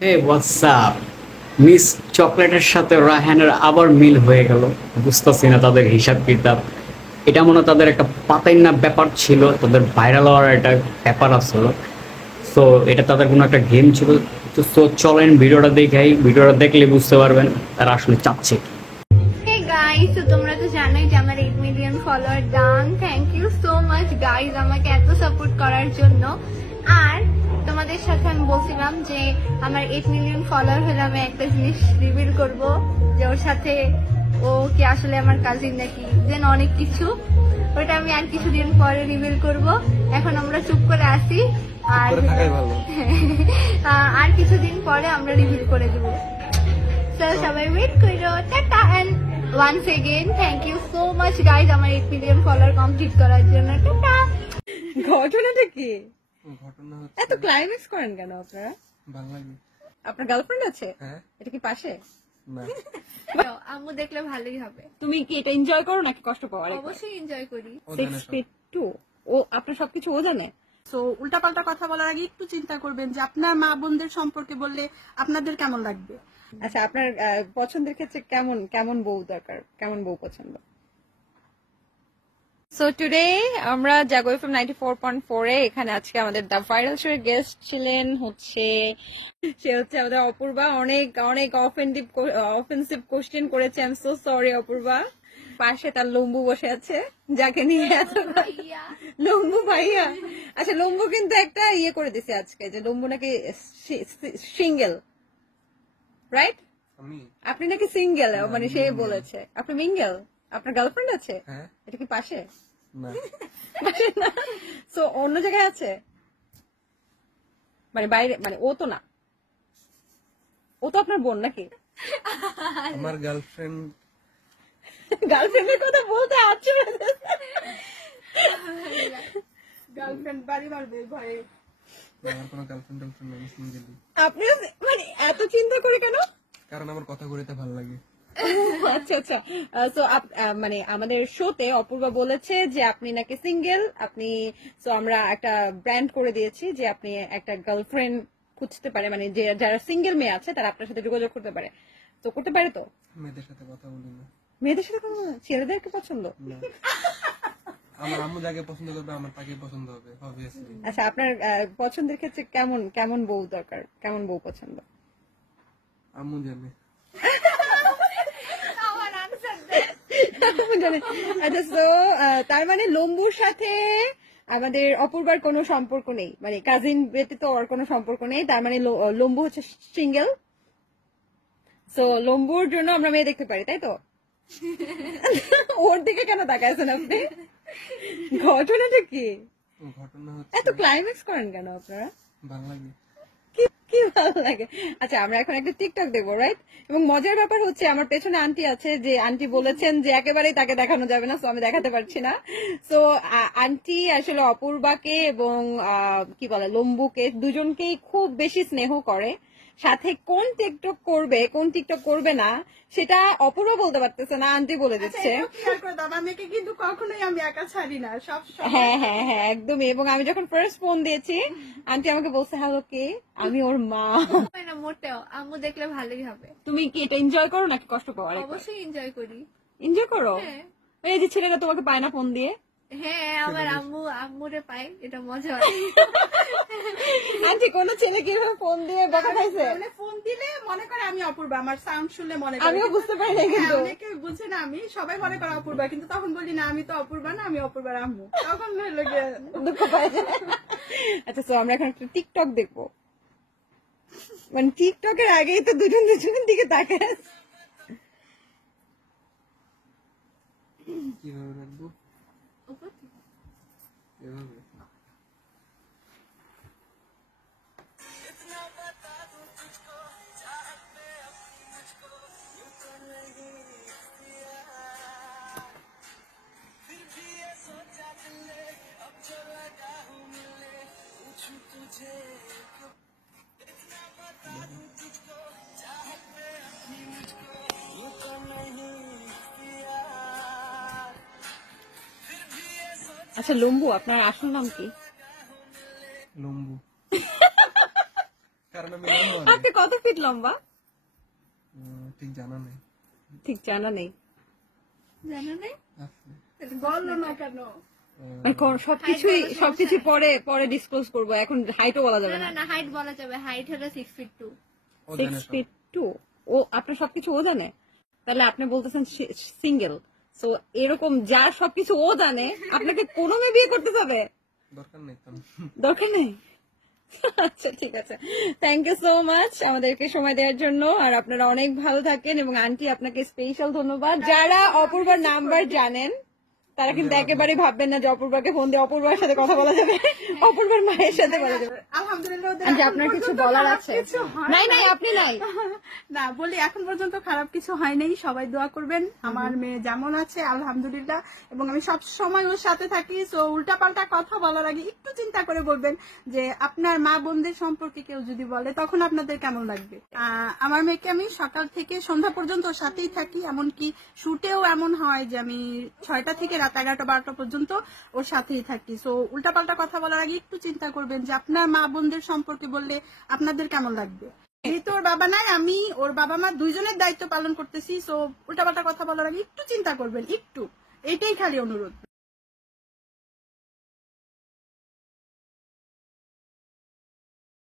হে WhatsApp. Miss চকলেটের সাথে রায়হানের আবার মিল হয়ে গেল। বুঝতেছি না তাদের হিসাব কিতাব। এটা মনে হয় তাদের একটা পাতাই না ব্যাপার ছিল, তাদের ভাইরাল হওয়ার একটা ব্যাপার আসলো। সো এটা তাদের কোনো একটা গেম ছিল। তো সো চলেন ভিডিওটা দেখাই, ভিডিওটা দেখলে বুঝতে পারবেন তারা আসলে চাচ্ছে কি। হে গাইস, তো তোমরা তো জানোই যে আমার 8 million follower done. Thank you so much guys আমাকে এত সাপোর্ট করার জন্য। আর তোমাদের সাথে আমি বলছিলাম যে আমার 8 মিলিয়ন ফলোয়ার হলে আমি একটা জিনিস রিভিল করব, যে ওর সাথে ও কি আসলে আমার কাজিন নাকি, দেন অনেক কিছু। ওটা আমি আর কিছুদিন পরে রিভিল করব। এখন আমরা চুপ করে আসি আর আর কিছুদিন পরে আমরা রিভিল করে দেবো। So সবাই ওয়েট করো, টাটা। And once again thank you so much guys আমার 8 মিলিয়ন ফলোয়ার কমপ্লিট করার জন্য, টাটা। ঘটনাটা কি? ঘটনা হচ্ছে এত ক্লাইম্যাক্স করেন কেন আপনারা? ভালো লাগে। আপনার গার্লফ্রেন্ড আছে? হ্যাঁ। এটা কি পাশে? না, তো আম্মু দেখলে ভালোই হবে। তুমি কি এটা এনজয় করো নাকি কষ্ট পাও? অবশ্যই এনজয় করি। ও জানে 6 সব। ফিট 2 ও আপনার সবকিছু ও জানে। তো উল্টাপাল্টা কথা বলার আগে একটু চিন্তা করবেন যে আপনার মা বোনদের সম্পর্কে বললে আপনাদের কেমন লাগবে। আচ্ছা, আপনার পছন্দের ক্ষেত্রে কেমন কেমন বউ দরকার, কেমন বউ পছন্দ? সো টুডে আমরা জাগো এফএম 94.4 এ এখানে আজকে আমাদের দ্য ভাইরাল শো এর গেস্ট ছিলেন সে হচ্ছে আমাদের অপূর্বা। অনেক অনেক অফেন্সিভ কোশ্চেন করেছে। I am so sorry Apurva. পাশে তার লম্বু বসে আছে, যাকে নিয়ে এত লম্বু ভাইয়া। আচ্ছা, লম্বু কিন্তু একটা ইয়ে করে দিছে আজকে যে লম্বু নাকি সিঙ্গেল, রাইট? আমি আপনি নাকি সিঙ্গেল, মানে সে বলেছে আপনি মিঙ্গেল। আপনার গার্লফ্রেন্ড আছে? হ্যাঁ। এটা কি পাশে? না, সো অন্য জায়গায় আছে, মানে বাইরে, মানে ও তো না, ও তো আপনার বোন নাকি? আমার গার্লফ্রেন্ড গার্লফ্রেন্ডের কথা বলতে আছে। গার্লফ্রেন্ড বাড়ি মারবে ভয়ে। আমার কোনো গার্লফ্রেন্ড টার্লফ্রেন্ড নেই, সিঙ্গেলই। আপনি মানে এত চিন্তা করে কেন? কারণ আমার কথা বলতে ভালো লাগে। আচ্ছা আচ্ছা। সো মানে আমাদের শোতে অপূর্বা বলেছে যে আপনি নাকি সিঙ্গেল। আপনি সো আমরা একটা ব্র্যান্ড করে দিয়েছি যে আপনি একটা গার্লফ্রেন্ড খুঁজতে পারে, মানে যে যারা সিঙ্গেল মেয়ে আছে তারা আপনার সাথে যোগাযোগ করতে পারে। তো করতে পারে তো? মেয়েদের সাথে কথা বলি না। মেয়েদের সাথে কোনো ছেলেদেরকে পছন্দ? না, আমার আম্মু যাকে পছন্দ করবে আমার তাকে পছন্দ হবে অবভিয়াসলি। আচ্ছা, আপনার পছন্দের ক্ষেত্রে কেমন কেমন বউ দরকার, কেমন বউ পছন্দ? আম্মু জানে। আমার আনসার জানে। আচ্ছা, সো তার মানে লম্বুর সাথে আমাদের অপূর্বার কোনো সম্পর্ক নেই, মানে কাজিন ব্যতীত ওর কোনো সম্পর্ক নেই। তার মানে লম্বু হচ্ছে সিঙ্গেল। সো লম্বুর জন্য আমরা মেয়ে দেখতে পারি, তাই তো? ওর দিকে কেন তাকাইছেন আপনি? ঘটনাটা কি? ঘটনা এত হচ্ছে ক্লাইম্যাক্স করেন কেন আপনারা? ভালো লাগে। কি কি ভালো লাগে? আচ্ছা, আমরা এখন একটা টিকটক দেখবো, রাইট? এবং মজার ব্যাপার হচ্ছে আমার পেছনে আন্টি আছে, যে আন্টি বলেছেন যে একেবারেই তাকে দেখানো যাবে না, সো আমি দেখাতে পারছি না। সো আন্টি আসলে অপূর্বাকে এবং কি বলে লম্বুকে দুজনকেই খুব বেশি স্নেহ করে। সাথে কোন টিকটক করবে কোন টিকটক করবে না সেটা অপূর্বা বলতে পারতেছে না, আন্টি বলে দিচ্ছে। ক্লিয়ার করে দাও, মেয়েকে কিন্তু কখনোই আমি একা ছাড়ি না, সব হ্যাঁ হ্যাঁ হ্যাঁ, একদমই। এবং আমি যখন ফার্স্ট ফোন দিয়েছি আন্টি আমাকে বলছে হ্যালো কে, আমি ওর মা। না মোটেও, আম্মু দেখলে ভালোই হবে। তুমি কি এটা এনজয় করো নাকি কষ্ট পাও? অবশ্যই এনজয় করি। এনজয় করো? হ্যাঁ। এই যে ছেলেরা তোমাকে পায় না ফোন দিয়ে। হ্যাঁ, আমার আম্মুরে পাই, এটা মজা হয়। আন্টি কোন ছেলে কিভাবে ফোন দিয়ে বকা খাইছে? মানে ফোন দিলে মনে করে আমি অপূর্বা, আমার সাউন্ড শুনলে মনে করে। আমিও বুঝতে পারি না হ্যাঁ, কিন্তু। অনেকে বুঝে না, আমি সবাই মনে করে অপূর্বা, কিন্তু তখন বলি না আমি তো অপূর্বা না, আমি অপূর্বার আম্মু, তখন হলো গিয়ে দুঃখ পায় যায়। আচ্ছা, তো আমরা এখন একটা টিকটক দেখবো। মানে টিকটকের আগেই তো দুজন দুজনের দিকে তাকায় আছে। কিভাবে রাখবো? এভাবে। আচ্ছা লম্বু, আপনার আসল নাম কি? লম্বু। কারণ একটা মেয়ে হলো অনেক। আপনি কত ফিট লম্বা? ঠিক জানা নেই। ঠিক জানা নেই। জানো না আছে। বলো না কেন? মানে সবকিছু পরে পরে ডিসক্লোজ করবো, এখন হাইটও বলা যাবে না না। না না, হাইট বলা যাবে, হাইট হলো 6'2". ও জানে 6'2". ও আপনার সবকিছু ও জানে, তাহলে আপনি বলতেছেন সিঙ্গেল। সো এরকম যার সবকিছু ও জানে, আপনাকে কোনো মেয়ে বিয়ে করতে যাবে? দরকার নেই তো। দরকার নেই। আচ্ছা ঠিক আছে, থ্যাংক ইউ সো মাচ আমাদেরকে সময় দেওয়ার জন্য। আর আপনারা অনেক ভালো থাকেন, এবং আন্টি আপনাকে স্পেশাল ধন্যবাদ। যারা অপূর্বার নাম্বার জানেন তারা কিন্তু একেবারে ভাববেন না যে অপূর্বাকে ফোন দিয়ে অপূর্বার সাথে কথা বলা যাবে, অপূর্বার মায়ের সাথে বলা যাবে। আলহামদুলিল্লাহ ওদের আচ্ছা, এখন আপনার কিছু পর্যন্ত বলার খারাপ আছে? কিছু হয় নাই নাই, আপনি নাই। না বলি, এখন পর্যন্ত খারাপ কিছু হয় নাই। সবাই দোয়া করবেন আমার মেয়ে যেমন আছে আলহামদুলিল্লাহ, এবং আমি সব সময় ওর সাথে থাকি। সো উল্টাপাল্টা কথা বলার আগে একটু চিন্তা করে বলবেন যে আপনার মা বোনদের সম্পর্কে কেউ যদি বলে তখন আপনাদের কেমন লাগবে। আমার মেয়েকে আমি সকাল থেকে সন্ধ্যা পর্যন্ত ওর সাথেই থাকি, এমনকি শুটেও এমন হয় যে আমি 6টা থেকে রাত 11টা-12টা পর্যন্ত ওর সাথেই থাকি। সো উল্টাপাল্টা কথা বলার আগে একটু চিন্তা করবেন যে আপনার মা বোনদের সম্পর্কে বললে আপনাদের কেমন লাগবে। যেহেতু ওর বাবা নাই, আমি ওর বাবা মা দুইজনের দায়িত্ব পালন করতেছি। সো উল্টাপাল্টা কথা বলার আগে একটু চিন্তা করবেন, একটু, এটাই খালি অনুরোধ।